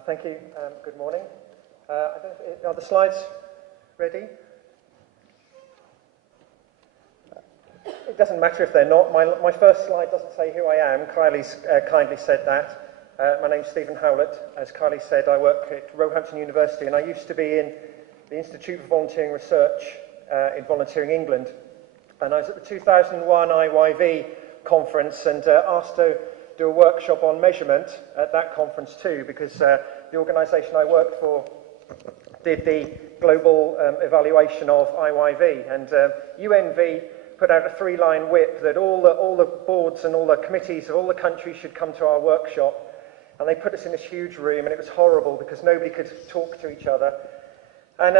Thank you. Good morning. Are the slides ready? It doesn't matter if they're not. My first slide doesn't say who I am. Kylie's kindly said that. My name's Stephen Howlett. As Kylie said, I work at Roehampton University, and I used to be in the Institute for Volunteering Research in Volunteering England. And I was at the 2001 IAVE conference and asked to do a workshop on measurement at that conference too, because the organisation I worked for did the global evaluation of IAVE, and UNV put out a 3-line whip that all the boards and all the committees of all the countries should come to our workshop, and they put us in this huge room, and it was horrible because nobody could talk to each other. And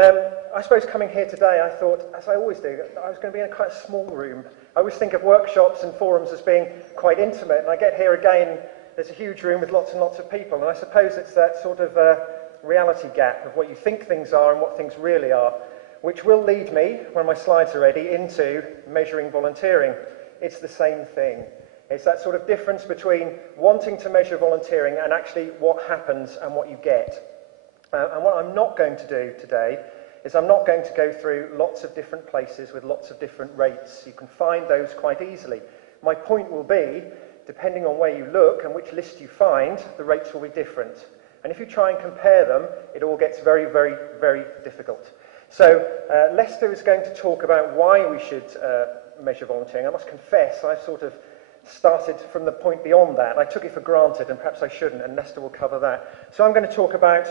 I suppose coming here today, I thought, as I always do, I was going to be in quite a small room. I always think of workshops and forums as being quite intimate, and I get here again, there's a huge room with lots and lots of people, and I suppose it's that sort of reality gap of what you think things are and what things really are, which will lead me, when my slides are ready, into measuring volunteering. It's the same thing. It's that sort of difference between wanting to measure volunteering and actually what happens and what you get. And what I'm not going to do today is I'm not going to go through lots of different places with lots of different rates. You can find those quite easily. My point will be, depending on where you look and which list you find, the rates will be different. And if you try and compare them, it all gets very, very, very difficult. So Lester is going to talk about why we should measure volunteering. I must confess, I've sort of started from the point beyond that. I took it for granted, and perhaps I shouldn't, and Lester will cover that. So I'm going to talk about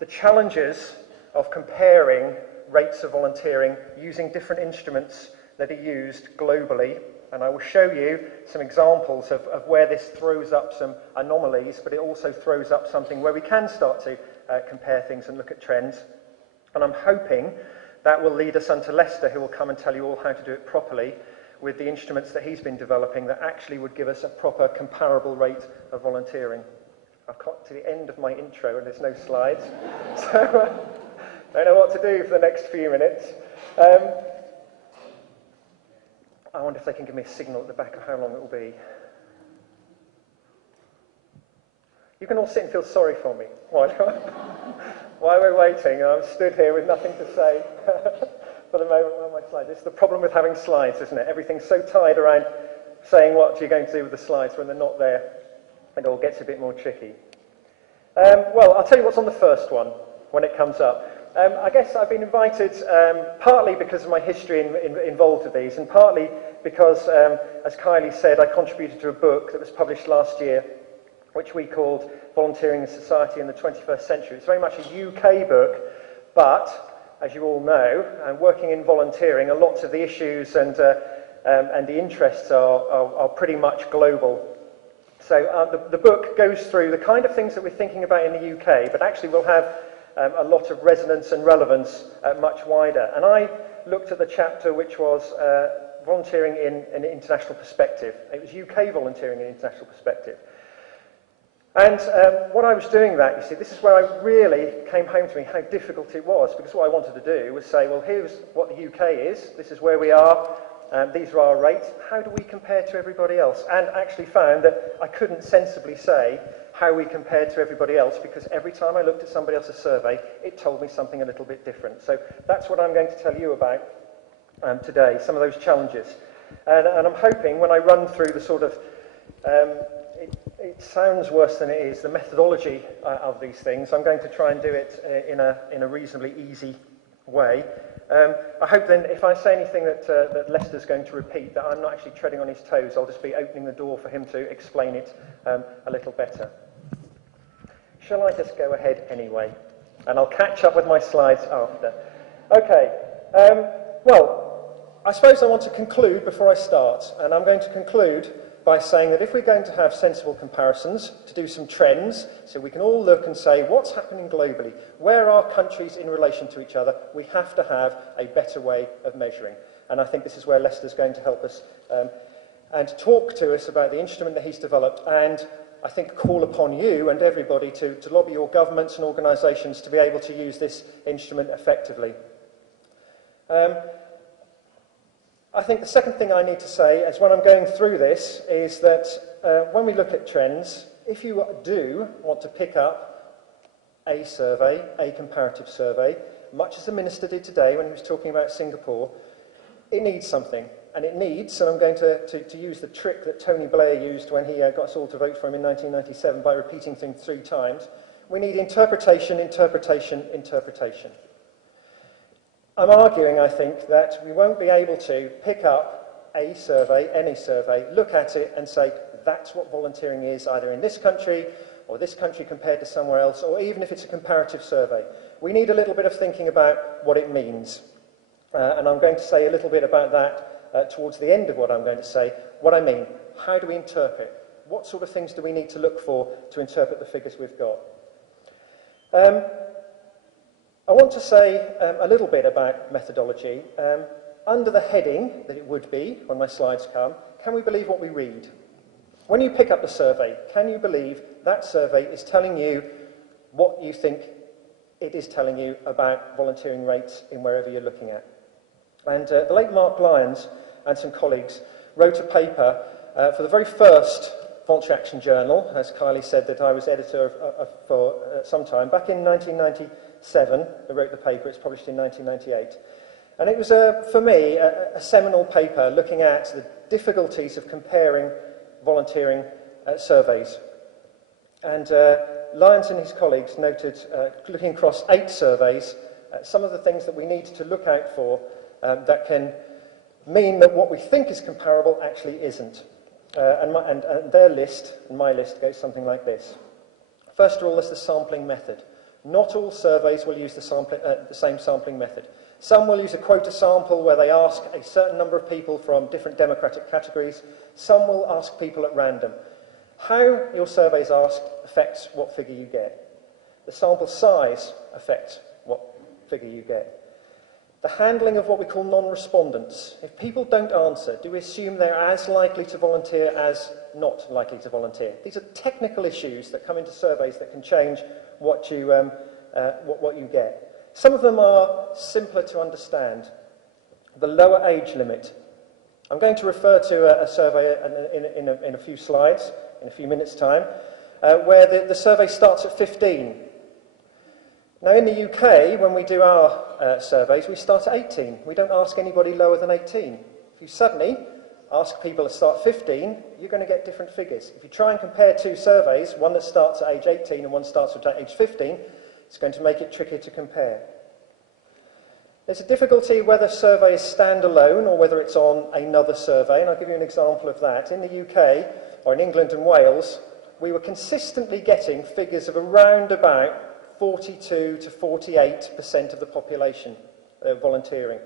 the challenges of comparing rates of volunteering using different instruments that are used globally, and I will show you some examples of where this throws up some anomalies, but it also throws up something where we can start to compare things and look at trends. And I'm hoping that will lead us on to Lester, who will come and tell you all how to do it properly with the instruments that he's been developing that actually would give us a proper comparable rate of volunteering. I've got to the end of my intro and there's no slides, so I don't know what to do for the next few minutes. I wonder if they can give me a signal at the back of how long it will be. You can all sit and feel sorry for me. While we're waiting, I'm stood here with nothing to say for the moment on my slides. It's the problem with having slides, isn't it? Everything's so tied around saying what you're going to do with the slides when they're not there. It all gets a bit more tricky. Well, I'll tell you what's on the first one when it comes up. I guess I've been invited partly because of my history involved with these, and partly because, as Kylie said, I contributed to a book that was published last year, which we called Volunteering in Society in the 21st Century. It's very much a UK book, but, as you all know, working in volunteering, lots of the issues and the interests are pretty much global. So the book goes through the kind of things that we're thinking about in the UK, but actually will have a lot of resonance and relevance much wider. And I looked at the chapter which was volunteering in an international perspective. It was UK volunteering in an international perspective. And what I was doing that, you see, this is where I really came home to me how difficult it was, because what I wanted to do was say, well, here's what the UK is, this is where we are, these are our rates, how do we compare to everybody else? And actually found that I couldn't sensibly say how we compared to everybody else, because every time I looked at somebody else's survey, it told me something a little bit different. So that's what I'm going to tell you about today, some of those challenges. And I'm hoping when I run through the sort of, it sounds worse than it is, the methodology of these things, I'm going to try and do it in a reasonably easy way. I hope then, if I say anything that Lester's going to repeat, that I'm not actually treading on his toes. I'll just be opening the door for him to explain it a little better. Shall I just go ahead anyway? And I'll catch up with my slides after. Okay. Well, I suppose I want to conclude before I start, and I'm going to conclude by saying that if we're going to have sensible comparisons, to do some trends, so we can all look and say, what's happening globally? Where are countries in relation to each other? We have to have a better way of measuring. And I think this is where Lester's going to help us and talk to us about the instrument that he's developed, and I think call upon you and everybody to lobby your governments and organisations to be able to use this instrument effectively. I think the second thing I need to say is when I'm going through this is that when we look at trends, if you do want to pick up a survey, a comparative survey, much as the Minister did today when he was talking about Singapore. It needs something, and it needs, and I'm going to use the trick that Tony Blair used when he got us all to vote for him in 1997 by repeating things 3 times. We need interpretation, interpretation, interpretation. I'm arguing, I think, that we won't be able to pick up a survey, any survey, look at it and say, that's what volunteering is, either in this country or this country compared to somewhere else, or even if it's a comparative survey. We need a little bit of thinking about what it means. And I'm going to say a little bit about that towards the end of what I'm going to say. What I mean, how do we interpret? What sort of things do we need to look for to interpret the figures we've got? I want to say a little bit about methodology. Under the heading that it would be, when my slides come, can we believe what we read? When you pick up the survey, can you believe that survey is telling you what you think it is telling you about volunteering rates in wherever you're looking at? And the late Mark Lyons and some colleagues wrote a paper for the very first Voluntary Action Journal, as Kylie said that I was editor for some time. Back in 1997, they wrote the paper. It's published in 1998. And it was, for me, a seminal paper looking at the difficulties of comparing volunteering surveys. And Lyons and his colleagues noted, looking across 8 surveys, some of the things that we need to look out for that can mean that what we think is comparable actually isn't. And their list, and my list, goes something like this. First of all, there's the sampling method. Not all surveys will use the same sampling method. Some will use a quota sample where they ask a certain number of people from different demographic categories. Some will ask people at random. How your survey is asked affects what figure you get. The sample size affects what figure you get. The handling of what we call non-respondents. If people don't answer, do we assume they're as likely to volunteer as not likely to volunteer? These are technical issues that come into surveys that can change what you get. Some of them are simpler to understand. The lower age limit. I'm going to refer to a survey in a few slides, in a few minutes' time, where the survey starts at 15. Now, in the UK, when we do our surveys, we start at 18. We don't ask anybody lower than 18. If you suddenly ask people to start 15, you're going to get different figures. If you try and compare 2 surveys, one that starts at age 18 and one starts at age 15, it's going to make it trickier to compare. There's a difficulty whether surveys stand alone or whether it's on another survey, and I'll give you an example of that. In the UK, or in England and Wales, we were consistently getting figures of around about 42 to 48% of the population volunteering.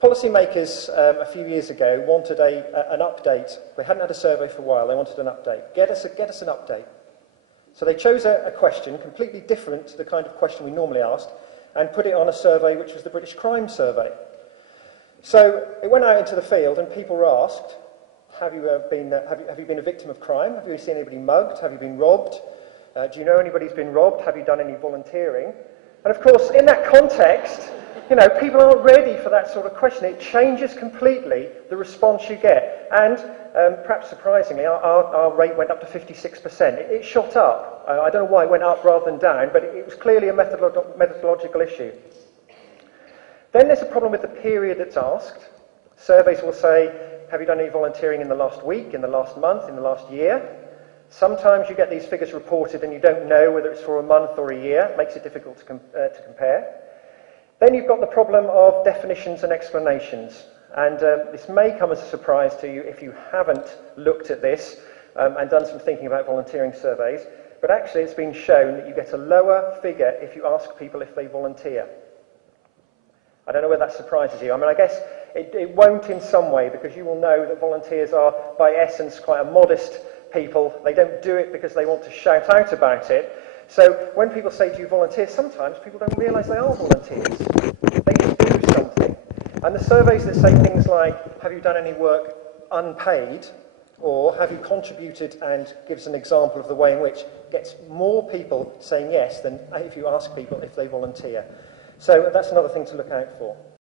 Policymakers a few years ago wanted an update. We hadn't had a survey for a while. They wanted an update. Get us an update. So they chose a question completely different to the kind of question we normally asked and put it on a survey which was the British Crime Survey. So it went out into the field and people were asked, have you been a victim of crime? Have you seen anybody mugged? Have you been robbed? Do you know anybody who's been robbed? Have you done any volunteering? And of course, in that context, you know, people aren't ready for that sort of question. It changes completely the response you get. And perhaps surprisingly, our rate went up to 56%. It shot up. I don't know why it went up rather than down, but it was clearly a methodological issue. Then there's a problem with the period that's asked. Surveys will say, have you done any volunteering in the last week, in the last month, in the last year? Sometimes you get these figures reported and you don't know whether it's for a month or a year. It makes it difficult to compare. Then you've got the problem of definitions and explanations. And this may come as a surprise to you if you haven't looked at this and done some thinking about volunteering surveys. But actually it's been shown that you get a lower figure if you ask people if they volunteer. I don't know whether that surprises you. I mean, I guess it won't in some way, because you will know that volunteers are, by essence, quite a modest people. They don't do it because they want to shout out about it. So when people say, do you volunteer, sometimes people don't realise they are volunteers. They just do something. And the surveys that say things like, have you done any work unpaid, or have you contributed, and gives an example of the way in which gets more people saying yes than if you ask people if they volunteer. So that's another thing to look out for.